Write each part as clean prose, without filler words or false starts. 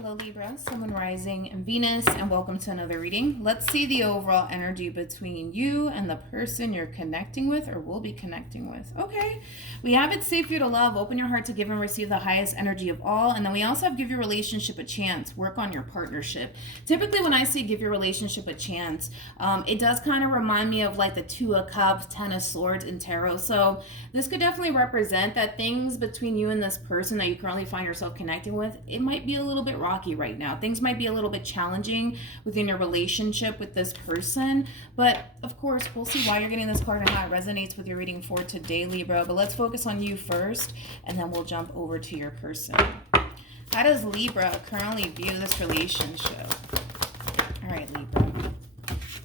Hello Libra, Sun, Moon, Rising, and Venus, and welcome to another reading. Let's see the overall energy between you and the person you're connecting with or will be connecting with. Okay, we have it safe for you to love, open your heart to give and receive the highest energy of all, and then we also have give your relationship a chance, work on your partnership. Typically when I say give your relationship a chance, it does kind of remind me of like the Two of Cups, Ten of Swords in Tarot. So this could definitely represent that things between you and this person that you currently find yourself connecting with, it might be a little bit rocky right now. Things might be a little bit challenging within your relationship with this person, but of course we'll see why you're getting this card and how it resonates with your reading for today, Libra. But let's focus on you first, and then we'll jump over to your person. How does Libra currently view this relationship? All right, Libra,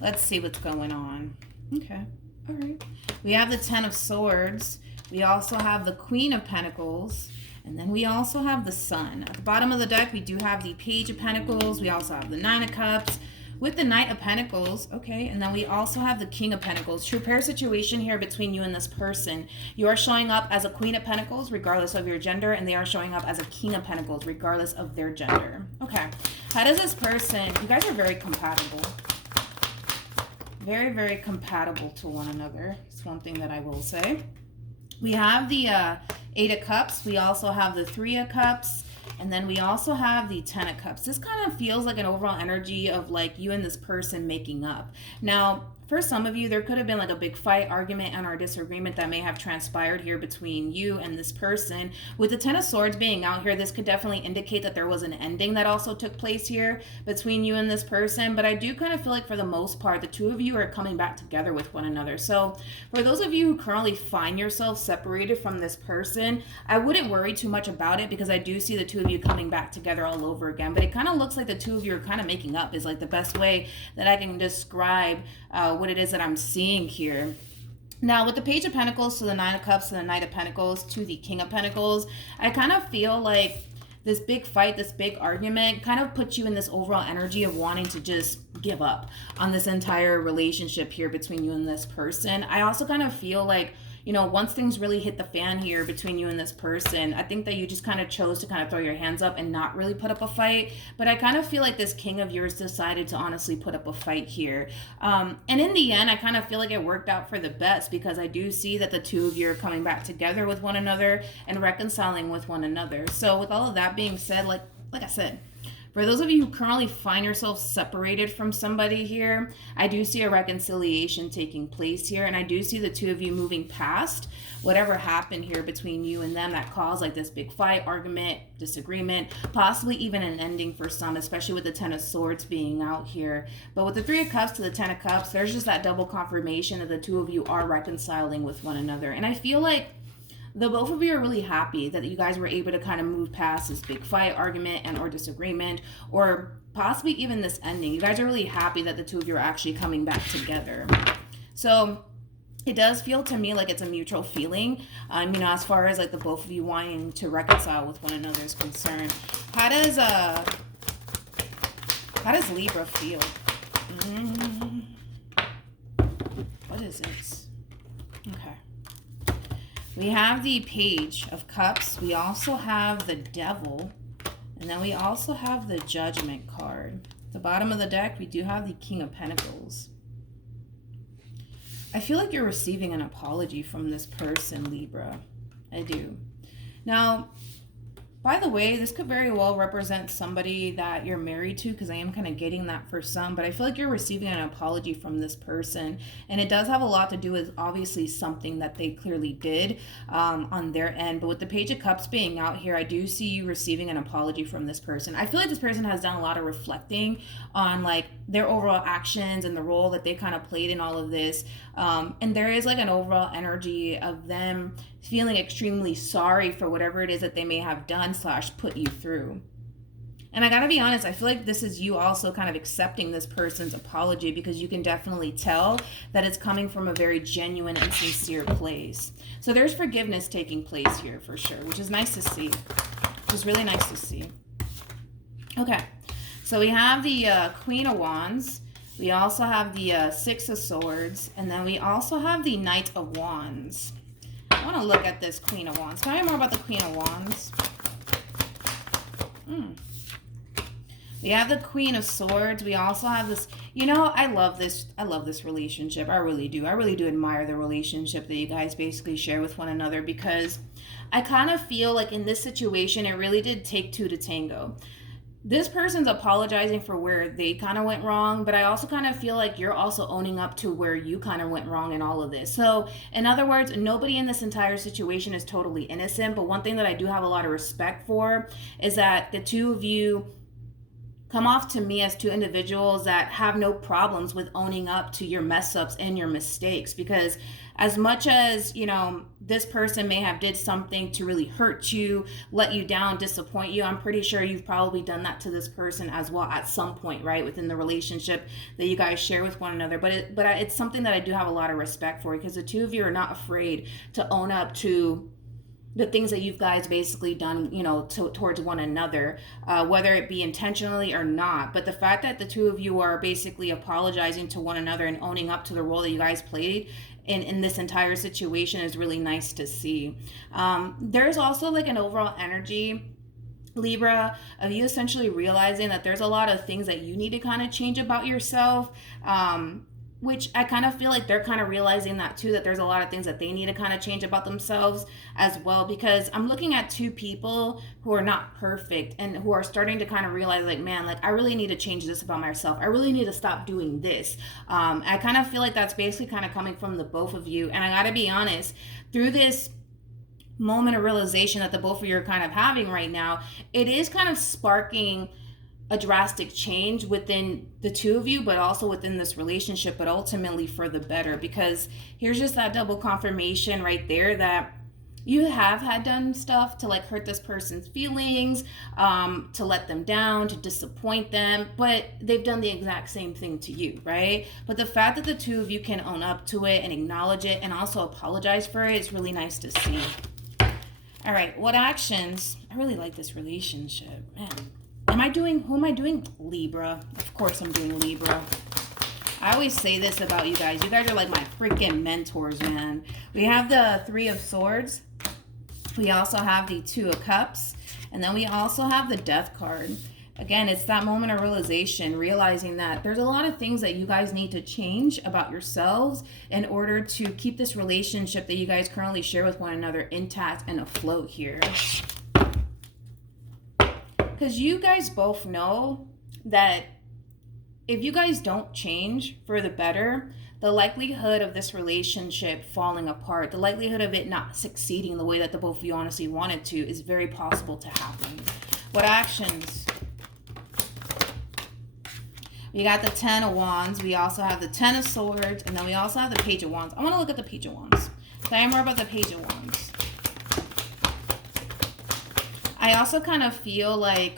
let's see what's going on. Okay, all right, we have the Ten of Swords. We also have the Queen of Pentacles. And then we also have the Sun. At the bottom of the deck, we do have the Page of Pentacles. We also have the Nine of Cups with the Knight of Pentacles. Okay, and then we also have the King of Pentacles. True pair situation here between you and this person. You are showing up as a Queen of Pentacles, regardless of your gender, and they are showing up as a King of Pentacles, regardless of their gender. Okay, how does this person, you guys are very compatible. Very, very compatible to one another. It's one thing that I will say. We have the Eight of Cups. We also have the Three of Cups. And then we also have the Ten of Cups. This kind of feels like an overall energy of like you and this person making up. Now, for some of you, there could have been like a big fight, argument, and or disagreement that may have transpired here between you and this person. With the Ten of Swords being out here, this could definitely indicate that there was an ending that also took place here between you and this person. But I do kind of feel like for the most part, the two of you are coming back together with one another. So for those of you who currently find yourself separated from this person, I wouldn't worry too much about it because I do see the two of you coming back together all over again. But it kind of looks like the two of you are kind of making up is like the best way that I can describe what it is that I'm seeing here. Now, with the Page of Pentacles to the Nine of Cups to the Knight of Pentacles to the King of Pentacles, I kind of feel like this big fight, this big argument kind of puts you in this overall energy of wanting to just give up on this entire relationship here between you and this person. I also kind of feel like, you know, once things really hit the fan here between you and this person, I think that you just kind of chose to kind of throw your hands up and not really put up a fight. But I kind of feel like this king of yours decided to honestly put up a fight here. And in the end, I kind of feel like it worked out for the best because I do see that the two of you are coming back together with one another and reconciling with one another. So with all of that being said, like I said, for those of you who currently find yourself separated from somebody here, I do see a reconciliation taking place here, and I do see the two of you moving past whatever happened here between you and them that caused like this big fight, argument, disagreement, possibly even an ending for some, especially with the Ten of Swords being out here. But with the Three of Cups to the Ten of Cups, there's just that double confirmation that the two of you are reconciling with one another. And I feel like the both of you are really happy that you guys were able to kind of move past this big fight, argument, and or disagreement, or possibly even this ending. You guys are really happy that the two of you are actually coming back together. So it does feel to me like it's a mutual feeling, you know, as far as like the both of you wanting to reconcile with one another is concerned. How does Libra feel? What is this? Okay. We have the Page of Cups. We also have the Devil. And then we also have the Judgment card. At the bottom of the deck, we do have the King of Pentacles. I feel like you're receiving an apology from this person, Libra. I do. Now, by the way, this could very well represent somebody that you're married to, because I am kind of getting that for some, but I feel like you're receiving an apology from this person, and it does have a lot to do with obviously something that they clearly did on their end. But with the Page of Cups being out here, I do see you receiving an apology from this person. I feel like this person has done a lot of reflecting on like their overall actions and the role that they kind of played in all of this, and there is like an overall energy of them feeling extremely sorry for whatever it is that they may have done / put you through. And I gotta be honest, I feel like this is you also kind of accepting this person's apology, because you can definitely tell that it's coming from a very genuine and sincere place. So there's forgiveness taking place here for sure, which is nice to see. Which is really nice to see. Okay, so we have the Queen of Wands. We also have the Six of Swords. And then we also have the Knight of Wands. I want to look at this Queen of Wands. Tell me more about the Queen of Wands. We have the Queen of Swords. We also have this, you know, I love this relationship. I really do. I really do admire the relationship that you guys basically share with one another, because I kind of feel like in this situation, it really did take two to tango. This person's apologizing for where they kind of went wrong, but I also kind of feel like you're also owning up to where you kind of went wrong in all of this. So, in other words, nobody in this entire situation is totally innocent, but one thing that I do have a lot of respect for is that the two of you come off to me as two individuals that have no problems with owning up to your mess ups and your mistakes, because as much as, you know, this person may have did something to really hurt you, let you down, disappoint you, I'm pretty sure you've probably done that to this person as well at some point, right, within the relationship that you guys share with one another. But it's something that I do have a lot of respect for, because the two of you are not afraid to own up to the things that you guys basically done, you know, towards one another, whether it be intentionally or not. But the fact that the two of you are basically apologizing to one another and owning up to the role that you guys played in this entire situation is really nice to see. There's also like an overall energy, Libra, of you essentially realizing that there's a lot of things that you need to kind of change about yourself. Which I kind of feel like they're kind of realizing that too, that there's a lot of things that they need to kind of change about themselves as well, because I'm looking at two people who are not perfect and who are starting to kind of realize like, man, like I really need to change this about myself. I really need to stop doing this. I kind of feel like that's basically kind of coming from the both of you. And I got to be honest, through this moment of realization that the both of you are kind of having right now, it is kind of sparking a drastic change within the two of you, but also within this relationship, but ultimately for the better, because here's just that double confirmation right there that you have had done stuff to like hurt this person's feelings, to let them down, to disappoint them, but they've done the exact same thing to you, right? But the fact that the two of you can own up to it and acknowledge it and also apologize for it is really nice to see. All right, what actions? I really like this relationship, man. Who am I doing? Libra. Of course I'm doing Libra. I always say this about you guys. You guys are like my freaking mentors, man. We have the Three of Swords. We also have the Two of Cups. And then we also have the Death card. Again, it's that moment of realization, realizing that there's a lot of things that you guys need to change about yourselves in order to keep this relationship that you guys currently share with one another intact and afloat here. Because you guys both know that if you guys don't change for the better, the likelihood of this relationship falling apart, the likelihood of it not succeeding the way that the both of you honestly want it to, is very possible to happen. What actions? We got the Ten of Wands. We also have the Ten of Swords. And then we also have the Page of Wands. I want to look at the Page of Wands. Tell me more about the Page of Wands. I also kind of feel like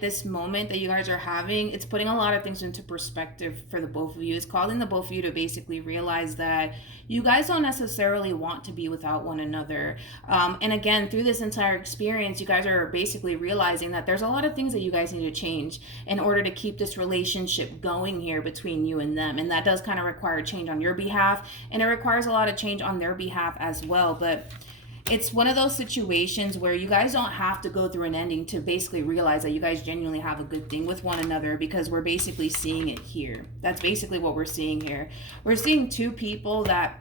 this moment that you guys are having, it's putting a lot of things into perspective for the both of you. It's causing the both of you to basically realize that you guys don't necessarily want to be without one another. And again, through this entire experience, you guys are basically realizing that there's a lot of things that you guys need to change in order to keep this relationship going here between you and them. And that does kind of require change on your behalf, and it requires a lot of change on their behalf as well. But it's one of those situations where you guys don't have to go through an ending to basically realize that you guys genuinely have a good thing with one another, because we're basically seeing it here. That's basically what we're seeing here. We're seeing two people that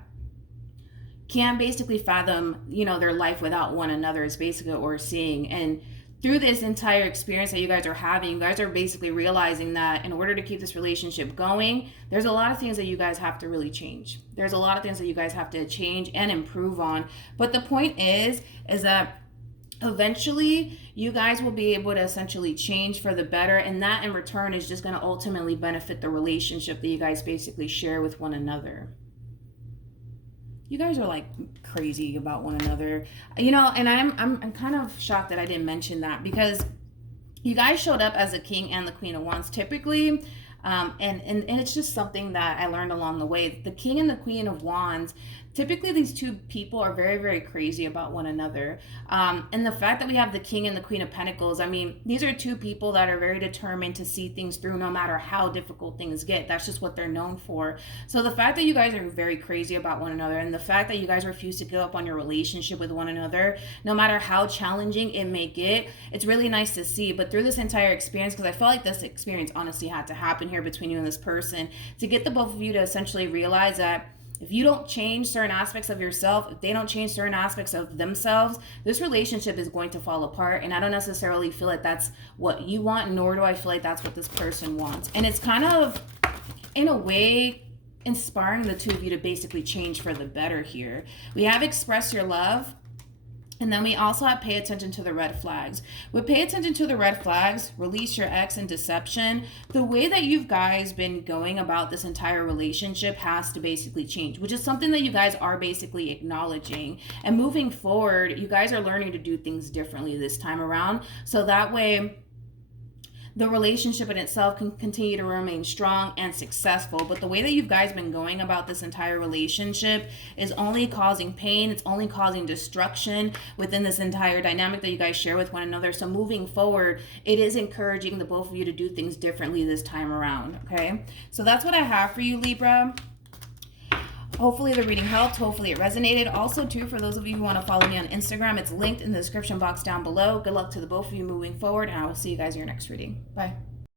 can't basically fathom, you know, their life without one another is basically what we're seeing. And through this entire experience that you guys are having, you guys are basically realizing that in order to keep this relationship going, there's a lot of things that you guys have to really change. There's a lot of things that you guys have to change and improve on. But the point is that eventually you guys will be able to essentially change for the better, and that in return is just going to ultimately benefit the relationship that you guys basically share with one another. You guys are like crazy about one another, you know, and I'm kind of shocked that I didn't mention that, because you guys showed up as a King and the Queen of Wands typically, and it's just something that I learned along the way. The King and the Queen of Wands, typically these two people are very, very crazy about one another. And the fact that we have the King and the Queen of Pentacles, I mean, these are two people that are very determined to see things through no matter how difficult things get. That's just what they're known for. So the fact that you guys are very crazy about one another, and the fact that you guys refuse to give up on your relationship with one another, no matter how challenging it may get, it's really nice to see. But through this entire experience, because I feel like this experience honestly had to happen here between you and this person to get the both of you to essentially realize that if you don't change certain aspects of yourself, if they don't change certain aspects of themselves, this relationship is going to fall apart. And I don't necessarily feel like that's what you want, nor do I feel like that's what this person wants. And it's kind of, in a way, inspiring the two of you to basically change for the better here. We have express your love. And then we also have pay attention to the red flags. With pay attention to the red flags, release your ex and deception, the way that you guys been going about this entire relationship has to basically change, which is something that you guys are basically acknowledging. And moving forward, you guys are learning to do things differently this time around. So that way, the relationship in itself can continue to remain strong and successful. But the way that you guys been going about this entire relationship is only causing pain. It's only causing destruction within this entire dynamic that you guys share with one another. So moving forward, it is encouraging the both of you to do things differently this time around. Okay, so that's what I have for you, Libra. Hopefully the reading helped. Hopefully it resonated. Also, too, for those of you who want to follow me on Instagram, it's linked in the description box down below. Good luck to the both of you moving forward, and I will see you guys in your next reading. Bye.